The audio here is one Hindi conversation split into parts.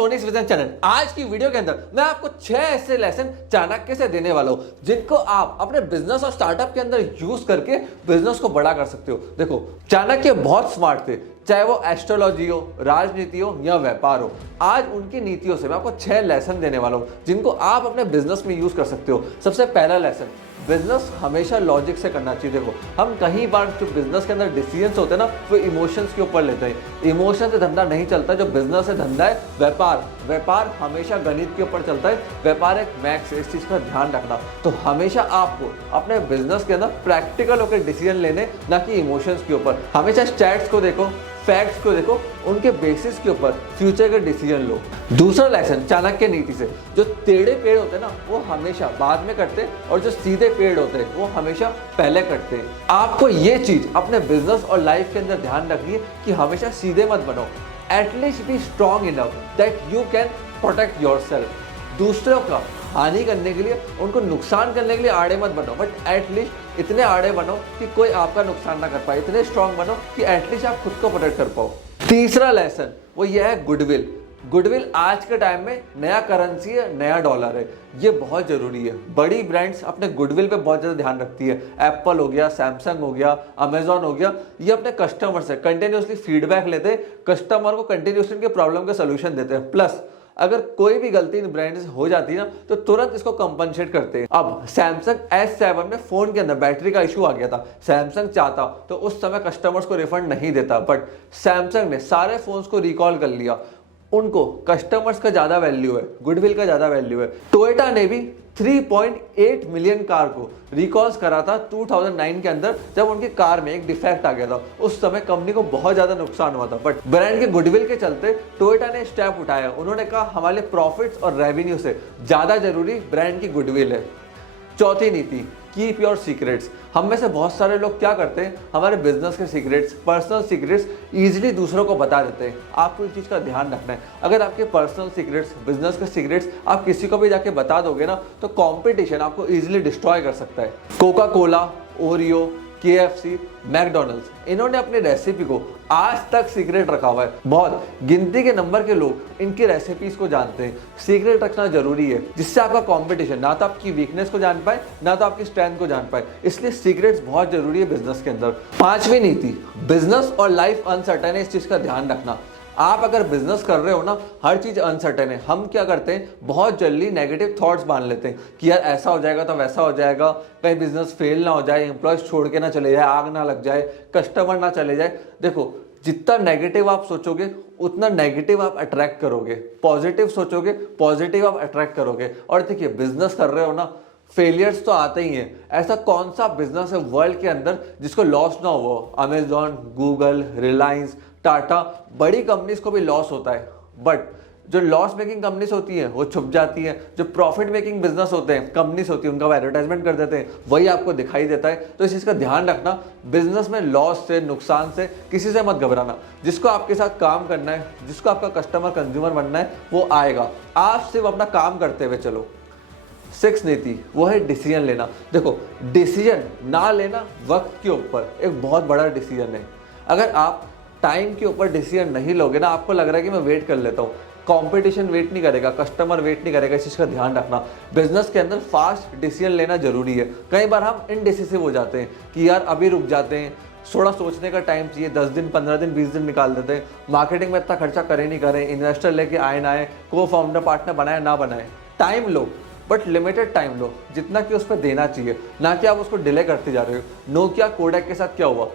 सोनीस विजन चैनल। आज की वीडियो के अंदर मैं आपको 6 ऐसे लेसन चाणक्य से देने वाला हूं जिनको आप अपने बिजनेस और स्टार्टअप के अंदर यूज करके बिजनेस को बड़ा कर सकते हो। देखो, चाणक्य बहुत स्मार्ट थे, चाहे वो एस्ट्रोलॉजी हो, राजनीति हो या व्यापार हो। आज उनकी नीतियों से मैं आपको 6 लेसन देने वाला हूं जिनको आप अपने बिजनेस में यूज कर सकते हो। सबसे पहला लेसन, बिजनेस हमेशा लॉजिक से करना चाहिए। देखो, हम कई बार जो बिजनेस के अंदर डिसीजंस होते हैं ना, वो इमोशंस के ऊपर लेते हैं। इमोशन से धंधा नहीं चलता। जो बिजनेस से धंधा है व्यापार हमेशा गणित के ऊपर चलता है। व्यापार एक मैथ्स है, इस चीज का ध्यान रखना। तो हमेशा आपको अपने बिजनेस के अंदर प्रैक्टिकल होकर डिसीजन लेने, ना कि इमोशंस के ऊपर। हमेशा स्टैट्स को देखो, फैक्ट्स को देखो, उनके बेसिस के ऊपर फ्यूचर के डिसीजन लो। दूसरा लेसन चाणक्य नीति से, जो टेढ़े पेड़ होते हैं ना, वो हमेशा बाद में कटते, और जो सीधे पेड़ होते हैं वो हमेशा पहले कटते हैं। आपको ये चीज अपने बिजनेस और लाइफ के अंदर ध्यान रखनी है कि हमेशा सीधे मत बनो। At least be strong enough that you can protect yourself. दूसरों का हानि करने के लिए, उनको नुकसान करने के लिए आड़े मत बनो, बट एटलीस्ट इतने आड़े बनो कि कोई आपका नुकसान ना कर पाए। इतने स्ट्रांग बनो कि एटलीस्ट आप खुद को प्रोटेक्ट कर पाओ। तीसरा लेसन वो ये है गुडविल। गुडविल आज के टाइम में नया करेंसी है, नया डॉलर है। ये बहुत जरूरी है। बड़ी ब्रांड्स अपने गुडविल पे बहुत ज्यादा ध्यान रखती है। एप्पल हो गया, सैमसंग हो गया, अमेजॉन हो गया, ये अपने कस्टमर से कंटिन्यूसली फीडबैक लेते हैं, कस्टमर को कंटिन्यूसली उनके प्रॉब्लम के सोल्यूशन देते हैं। प्लस अगर कोई भी गलती इन ब्रांड से हो जाती है ना, तो तुरंत इसको कंपनसेट करते हैं। अब सैमसंग S7 में फोन के अंदर बैटरी का इशू आ गया था। सैमसंग चाहता तो उस समय कस्टमर्स को रिफंड नहीं देता, बट सैमसंग ने सारे फोन्स को रिकॉल कर लिया। उनको कस्टमर्स का ज्यादा वैल्यू है, गुडविल का ज्यादा वैल्यू है। टोयोटा ने भी 3.8 मिलियन कार को रिकॉल्स करा था 2009 के अंदर, जब उनकी कार में एक डिफेक्ट आ गया था। उस समय कंपनी को बहुत ज्यादा नुकसान हुआ था, बट ब्रांड के गुडविल के चलते टोयोटा ने स्टेप उठाया। उन्होंने कहा हमारे प्रॉफिट्स और रेवेन्यू से ज्यादा जरूरी ब्रांड की गुडविल है। चौथी नीति, कीप योर सीक्रेट्स। हम में से बहुत सारे लोग क्या करते हैं, हमारे बिजनेस के सीक्रेट्स, पर्सनल सीक्रेट्स इजीली दूसरों को बता देते हैं। आपको इस चीज़ का ध्यान रखना है। अगर आपके पर्सनल सीक्रेट्स, बिजनेस के सीक्रेट्स आप किसी को भी जाके बता दोगे ना, तो कंपटीशन आपको इजीली डिस्ट्रॉय कर सकता है। Coca Cola, Oreo, KFC, McDonald's, इन्होंने अपनी रेसिपी को आज तक सीक्रेट रखा हुआ है। बहुत गिनती के नंबर के लोग इनकी रेसिपीज को जानते हैं। सीक्रेट रखना जरूरी है, जिससे आपका कंपटीशन ना तो आपकी वीकनेस को जान पाए, ना तो आपकी स्ट्रेंथ को जान पाए। इसलिए सीक्रेट्स बहुत जरूरी है बिजनेस के अंदर। पांचवी नीति, बिजनेस और लाइफ अनसर्टेन है, इस चीज का ध्यान रखना। आप अगर बिजनेस कर रहे हो ना, हर चीज अनसर्टेन है। हम क्या करते हैं, बहुत जल्दी नेगेटिव थॉट्स बांध लेते हैं कि यार ऐसा हो जाएगा तो वैसा हो जाएगा, कहीं बिजनेस फेल ना हो जाए, एम्प्लॉयज छोड़ के ना चले जाए, आग ना लग जाए, कस्टमर ना चले जाए। देखो, जितना नेगेटिव आप सोचोगे उतना नेगेटिव आप अट्रैक्ट करोगे। पॉजिटिव सोचोगे, पॉजिटिव आप अट्रैक्ट करोगे। और देखिए, बिजनेस कर रहे हो ना, फेलियर्स तो आते ही हैं। ऐसा कौन सा बिजनेस है वर्ल्ड के अंदर जिसको लॉस ना हुआ? अमेजॉन, गूगल, रिलायंस, टाटा, बड़ी कंपनीज को भी लॉस होता है, बट जो लॉस मेकिंग कंपनीज होती हैं वो छुप जाती हैं। जो प्रॉफिट मेकिंग बिजनेस होते हैं, कंपनीज होती है, उनका एडवर्टाइजमेंट कर देते हैं, वही आपको दिखाई देता है। तो इस चीज़ का ध्यान रखना। बिजनेस में लॉस से, नुकसान से किसी से मत घबराना। जिसको आपके साथ काम करना है, जिसको आपका कस्टमर कंज्यूमर बनना है, वो आएगा। आप सिर्फ अपना काम करते हुए चलो। 6 नीति वो है डिसीजन लेना। देखो, डिसीजन ना लेना वक्त के ऊपर एक बहुत बड़ा डिसीजन है। अगर आप टाइम के ऊपर डिसीजन नहीं लोगे ना, आपको लग रहा है कि मैं वेट कर लेता हूँ, कंपटीशन वेट नहीं करेगा, कस्टमर वेट नहीं करेगा। इस चीज़ का ध्यान रखना। बिजनेस के अंदर फास्ट डिसीजन लेना जरूरी है। कई बार हम इनडिसिसिव हो जाते हैं कि यार अभी रुक जाते हैं, थोड़ा सोचने का टाइम चाहिए। 10 दिन, 15 दिन, 20 दिन निकाल देते हैं। मार्केटिंग में इतना खर्चा करें नहीं करें, इन्वेस्टर लेके आए ना आए, को फाउंडर पार्टनर बनाए ना बनाए। टाइम लो, बट लिमिटेड टाइम लो, जितना कि उस पर देना चाहिए, ना कि आप उसको डिले करते जा रहे हो। नोकिया कोडेक के साथ क्या हुआ?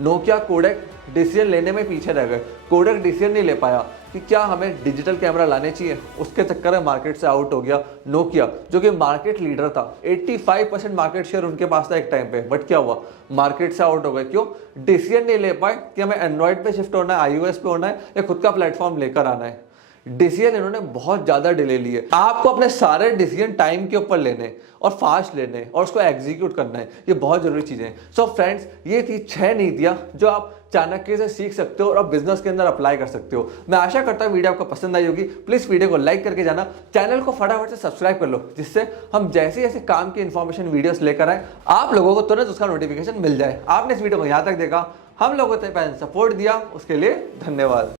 नोकिया कोडेक डिसीजन लेने में पीछे रह गए। कोडेक डिसीजन नहीं ले पाया कि क्या हमें डिजिटल कैमरा लाने चाहिए, उसके चक्कर में मार्केट से आउट हो गया। नोकिया जो कि मार्केट लीडर था, 85% मार्केट शेयर उनके पास था एक टाइम पे, बट क्या हुआ, मार्केट से आउट हो गए। क्यों? डिसीजन नहीं ले पाए कि हमें एंड्रॉइड पे शिफ्ट होना है, iOS पे होना है, या खुद का प्लेटफॉर्म लेकर आना है। डिसीजन इन्होंने बहुत ज्यादा डिले लिए। आपको अपने सारे डिसीजन टाइम के ऊपर लेने और फास्ट लेने और उसको एग्जीक्यूट करना है, ये बहुत जरूरी चीजें हैं। सो फ्रेंड्स, ये थी 6 नीतियां जो आप चाणक्य से सीख सकते हो और बिजनेस के अंदर अप्लाई कर सकते हो। मैं आशा करता हूं वीडियो आपको पसंद आई होगी। प्लीज वीडियो को लाइक करके जाना, चैनल को फटाफट से सब्सक्राइब कर लो, जिससे हम जैसे जैसे काम की इन्फॉर्मेशन वीडियोस लेकर आए, आप लोगों को तुरंत उसका नोटिफिकेशन मिल जाए। आपने इस वीडियो को यहां तक देखा, हम लोगों ने सपोर्ट दिया, उसके लिए धन्यवाद।